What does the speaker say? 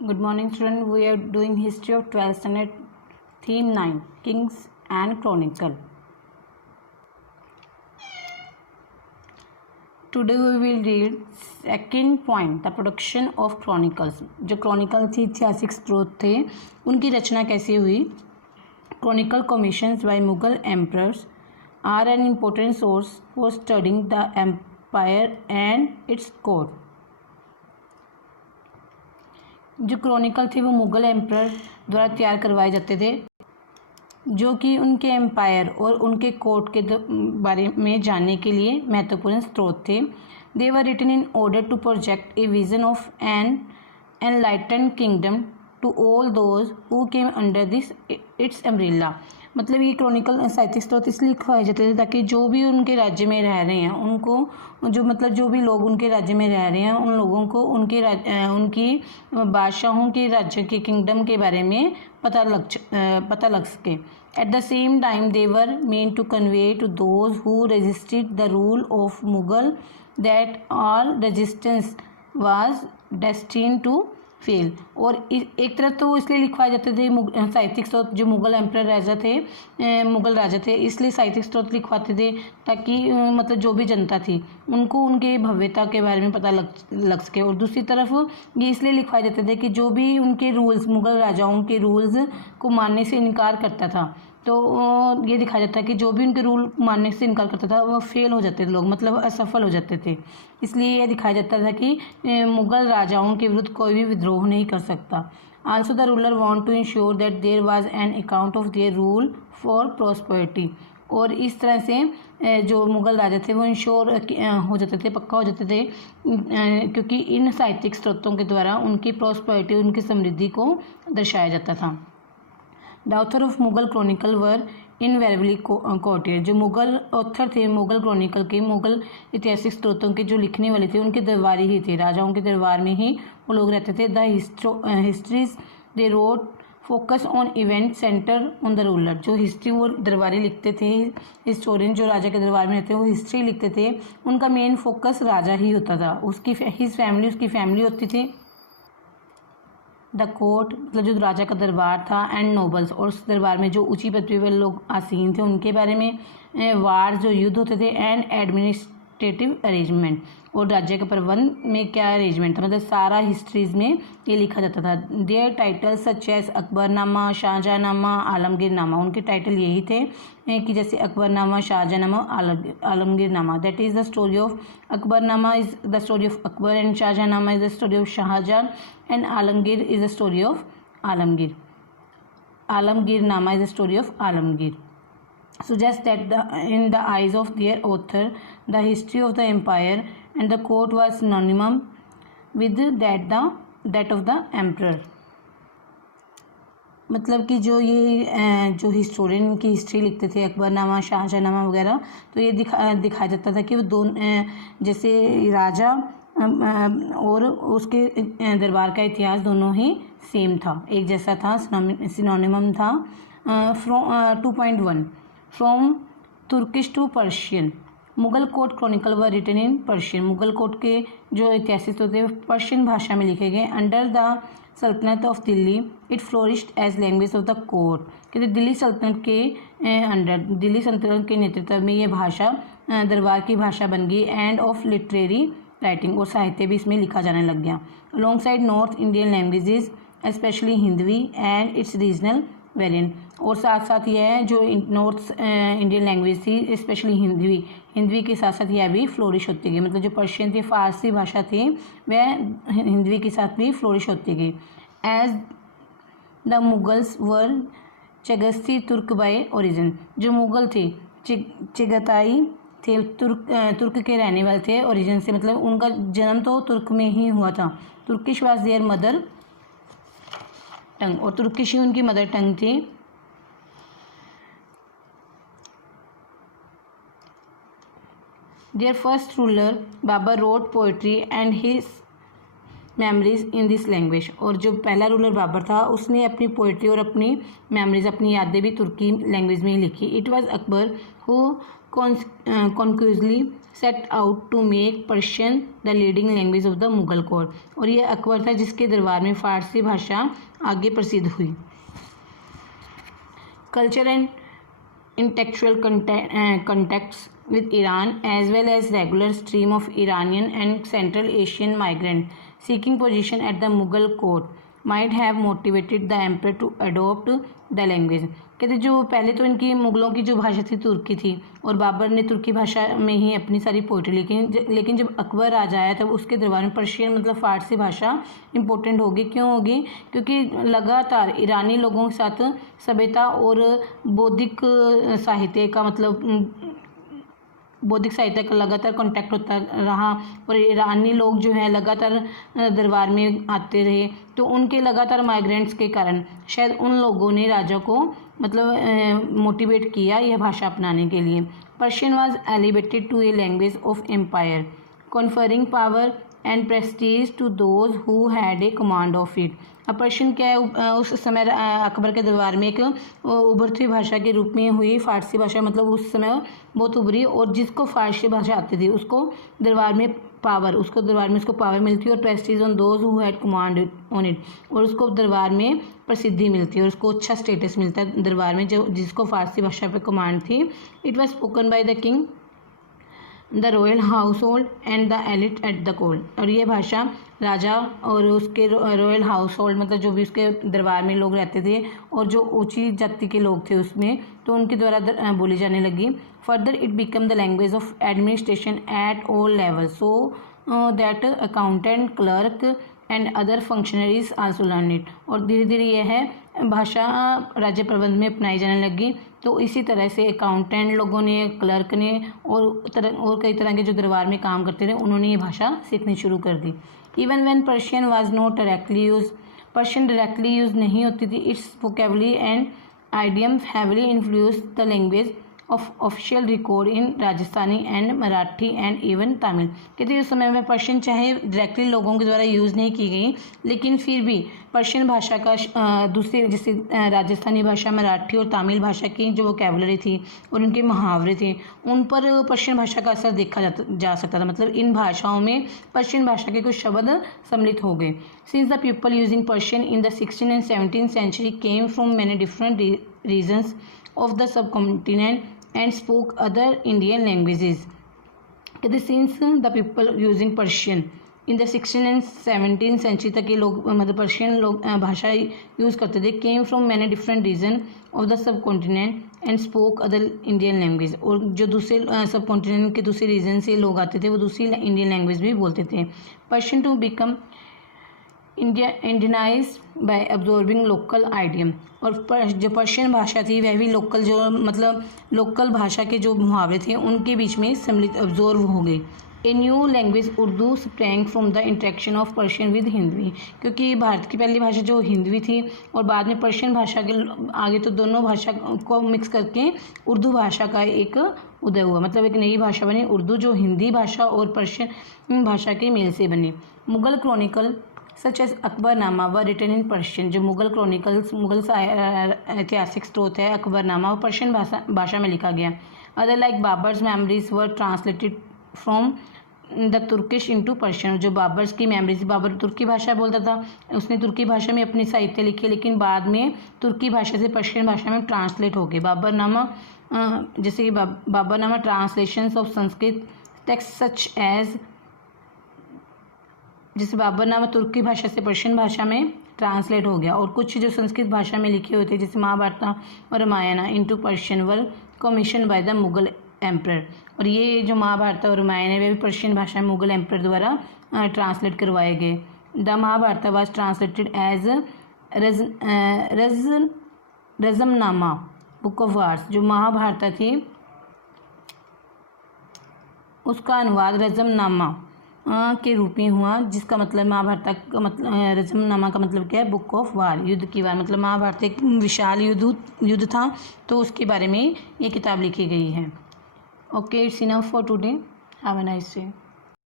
Good morning, student. We are doing history of 12th standard, theme 9, Kings and Chronicle. Today we will read second point, the production of chronicles. जो chronicle थी, ऐतिहासिक स्रोत थे, उनकी रचना कैसे हुई. Chronicle commissions by Mughal emperors are an important source for studying the empire and its court. जो Chronicle थे वो मुग़ल एम्पर द्वारा तैयार करवाए जाते थे, जो कि उनके एम्पायर और उनके कोर्ट के बारे में जानने के लिए महत्वपूर्ण स्रोत थे. They were written in order to project a vision of an enlightened kingdom to all those who came under this its umbrella. मतलब ये क्रॉनिकल साहित्यिक स्रोत इसलिए लिखवाए जाते थे ताकि जो भी उनके राज्य में रह रहे हैं उनको जो भी लोग उनके राज्य में रह रहे हैं उन लोगों को उनकी बादशाहों के राज्य के किंगडम के बारे में पता लग सके. At the same time they were meant to convey to those who resisted the rule of Mughal that all resistance was destined to fail. और एक तरफ तो इसलिए लिखवाए जाते थे साहित्यिक स्रोत, जो मुगल राजा थे इसलिए साहित्यिक स्रोत लिखवाते थे ताकि मतलब जो भी जनता थी उनको उनके भव्यता के बारे में पता लग सके. और दूसरी तरफ ये इसलिए लिखवाए जाते थे कि जो भी उनके रूल्स, मुगल राजाओं के रूल्स को मानने से इनकार करता था तो ये दिखाया जाता है कि जो भी उनके रूल मानने से इनकार करता था वह फेल हो जाते थे लोग, मतलब असफल हो जाते थे. इसलिए यह दिखाया जाता था कि मुगल राजाओं के विरुद्ध कोई भी विद्रोह नहीं कर सकता. Also the ruler want to ensure that there was an account of their rule for prosperity. और इस तरह से जो मुगल राजा थे वो इंश्योर हो जाते थे, पक्का हो जाते थे, क्योंकि इन साहित्यिक स्रोतों के द्वारा उनकी प्रॉस्पेरिटी, उनकी समृद्धि को दर्शाया जाता था. The author of Mughal Chronicle were invariably courtier. जो मुगल ऑथर थे मुगल क्रॉनिकल के, मुगल ऐतिहासिक स्रोतों के जो लिखने वाले थे उनके दरबारी ही थे, राजाओं के दरबार में ही वो लोग रहते थे. The histories they road focus on event centre on the ruler. जो हिस्ट्री वो दरबारी लिखते थे, हिस्टोरियन जो राजा के दरबार में रहते हैं वो हिस्ट्री लिखते थे, उनका मेन फोकस राजा ही होता था, उसकी फैमिली होती थी. द कोर्ट मतलब जो राजा का दरबार था, एंड नोबल्स, और उस दरबार में जो ऊंची पदवी वाले लोग आसीन थे उनके बारे में. वार जो युद्ध होते थे, एंड एडमिनिस्ट्रेटिव अरेंजमेंट, और राज्य के प्रबंध में क्या अरेंजमेंट था, मतलब सारा हिस्ट्रीज में ये लिखा जाता था. Their title such as Akbarnama, Shahjahannama, Alamgirnama. उनके टाइटल यही थे कि जैसे Akbarnama, Shahjahannama, Alamgirnama. That is the story of Akbarnama is the story of Akbar, and Shahjahannama is the story of Shahjahan, and Alamgir is the story of Alamgir. Alamgirnama is the story of Alamgir. Suggests that in the eyes of their author, the history of the empire and the court was synonymous with that of the emperor. मतलब कि जो historian की history लिखते थे, अकबरनामा, शाहजहाँनामा वगैरह, तो ये दिखाया जाता था कि वो दोनों जैसे राजा और उसके दरबार का इतिहास दोनों ही सेम था, एक जैसा था, सिनोनिमम था. 2.1 from Turkish to Persian. Mughal court chronicle were written in Persian. Mughal court के जो ऐतिहासिक होते पर्शियन भाषा में लिखे गए. अंडर द सल्तनत of Delhi it flourished as language of the court. कहते दिल्ली सल्तनत के अंडर, दिल्ली सल्तनत के नेतृत्व में ये भाषा दरबार की भाषा बन गई. एंड ऑफ लिटरेरी राइटिंग, और साहित्य भी इसमें लिखा जाने लग गया. Along side north Indian languages specially Hindavi and it's regional variant. और साथ साथ यह जो नॉर्थ इंडियन लैंग्वेज थी, स्पेशली हिंदवी के साथ साथ यह भी फ्लोरिश होती गई. मतलब जो पर्शियन थी, फारसी भाषा थी, वह हिंदवी के साथ भी फ्लोरिश होती गई. एज द मुगल्स वर चगस्ती तुर्क बाय ओरिजिन. जो मुगल थे चगताई थे, तुर्क के रहने वाले थे ओरिजिन से, मतलब उनका जन्म तो तुर्क में ही हुआ था. Turkish was their mother tongue, और तुर्किश ही उनकी मदर टंग थी. Their first ruler Babur wrote poetry and his memories in this language. और जो पहला रूलर बाबर था उसने अपनी पोइट्री और अपनी मेमोरीज, अपनी यादें भी तुर्की लैंग्वेज में ही लिखी. It was Akbar who conclusively set out to make Persian the leading language of the Mughal court। और ये अकबर था जिसके दरबार में फ़ारसी भाषा आगे प्रसिद्ध हुई। Culture and intellectual contacts with Iran as well as regular stream of Iranian and Central Asian migrants seeking position at the Mughal court might have motivated the emperor to adopt the language। कहते जो पहले तो इनकी मुग़लों की जो भाषा थी तुर्की थी और बाबर ने तुर्की भाषा में ही अपनी सारी पोइट्री लिखी, लेकिन जब अकबर राजा आया तब उसके दरबार में पर्शियन मतलब फ़ारसी भाषा इम्पोर्टेंट होगी। क्यों होगी? क्योंकि लगातार ईरानी लोगों के साथ सभ्यता और बौद्धिक साहित्य का मतलब बौद्धिक साहित्य का लगातार कांटेक्ट होता रहा और ईरानी लोग जो है लगातार दरबार में आते रहे, तो उनके लगातार माइग्रेंट्स के कारण शायद उन लोगों ने राजा को मतलब मोटिवेट किया यह भाषा अपनाने के लिए। Persian was elevated to a language of empire conferring power and prestige to those who had a command of it. अब पर्शियन क्या है, उस समय अकबर के दरबार में एक उभरती भाषा के रूप में हुई फ़ारसी भाषा, मतलब उस समय बहुत उभरी और जिसको फ़ारसी भाषा आती थी उसको दरबार में उसको पावर मिलती है और Prestige on those who had command on it, और उसको दरबार में प्रसिद्धि मिलती है और उसको अच्छा स्टेटस मिलता है दरबार में जो जिसको फ़ारसी भाषा पे कमांड थी। It was spoken by the king the royal house hold and the elite at the court. और ये भाषा राजा और उसके रॉयल हाउस होल्ड मतलब जो भी उसके दरबार में लोग रहते थे और जो ऊंची जाति के लोग थे उसमें, तो उनके द्वारा बोली जाने लगी। Further it become the language of administration at all level so that accountant clerk and other functionaries also learn it. और धीरे धीरे यह है भाषा राज्य प्रबंध में अपनाई जाने लगी, तो इसी तरह से अकाउंटेंट लोगों ने, क्लर्क ने और कई तरह के जो दरबार में काम करते थे उन्होंने ये भाषा सीखनी शुरू कर दी। Even when Persian was not directly use, Persian directly use नहीं होती थी, its vocabulary and idioms heavily influence the language of official record in Rajasthani and Marathi and even Tamil. कहते हैं उस समय में पर्शियन चाहे डायरेक्टली लोगों के द्वारा यूज़ नहीं की गई, लेकिन फिर भी पर्शियन भाषा का दूसरी जैसे राजस्थानी भाषा, मराठी और तमिल भाषा की जो वोकेबुलरी थी और उनके मुहावरे थे उन पर पर्शियन भाषा का असर देखा जा सकता था। मतलब इन भाषाओं में पर्शियन भाषा के कुछ शब्द सम्मिलित हो गए। Since the people using Persian in the 16th and 17th century came from many different regions of the subcontinent and spoke other Indian languages. Since the people using Persian in the 16th and 17th century तक ये लोग मतलब Persian लोग भाषा use करते थे, came from many different region of the subcontinent and spoke other Indian language। और जो दूसरे सब कॉन्टिनेंट के दूसरे रीजन से लोग आते थे वो दूसरी इंडियन लैंग्वेज भी बोलते थे। Persian to become Indianize by absorbing local idiom. और जो पर्शियन भाषा थी वह भी लोकल जो मतलब लोकल भाषा के जो मुहावरे थे उनके बीच में सम्मिलित अब्जॉर्व हो गई। A new language Urdu sprang from the interaction of Persian with Hindi, क्योंकि भारत की पहली भाषा जो हिंदी थी और बाद में पर्शियन भाषा के आगे तो दोनों भाषा को मिक्स करके उर्दू भाषा का एक उदय हुआ, मतलब एक नई भाषा बनी उर्दू जो हिंदी भाषा और पर्शियन भाषा के मेल से बनी। Mughal chronicle such as Akbarnama were written in Persian, जो मुगल क्रॉनिकल्स मुगल ऐतिहासिक स्रोत है अकबरनामा वो पर्शियन भाषा में लिखा गया। Other like Babar's memories were translated from the Turkish into Persian, जो बाबर्स की मेमोरीज, बाबर तुर्की भाषा बोलता था, उसने तुर्की भाषा में अपनी साहित्य लिखी लेकिन बाद में तुर्की भाषा से पर्शियन भाषा में ट्रांसलेट हो गए। बाबरनामा जैसे कि Baburnama translations of Sanskrit text such as, जिसे बाबरनामा तुर्की भाषा से पर्शियन भाषा में ट्रांसलेट हो गया और कुछ जो संस्कृत भाषा में लिखे हुए थे जैसे महाभारत और Ramayana into Persian were commission by the Mughal emperor. और ये जो महाभारत और रामायण है वे भी पर्शियन भाषा में मुगल एम्परर द्वारा ट्रांसलेट करवाए गए। The Mahabharata was translated as Razmnama book of wars, जो महाभारत थी उसका अनुवाद रज़मनामा के रूप में हुआ, जिसका मतलब महाभारत का मतलब रज़मनामा का मतलब क्या है, बुक ऑफ वार, युद्ध की वार, मतलब महाभारत एक विशाल युद्ध था तो उसके बारे में ये किताब लिखी गई है। Okay, it's enough for today, have a nice day.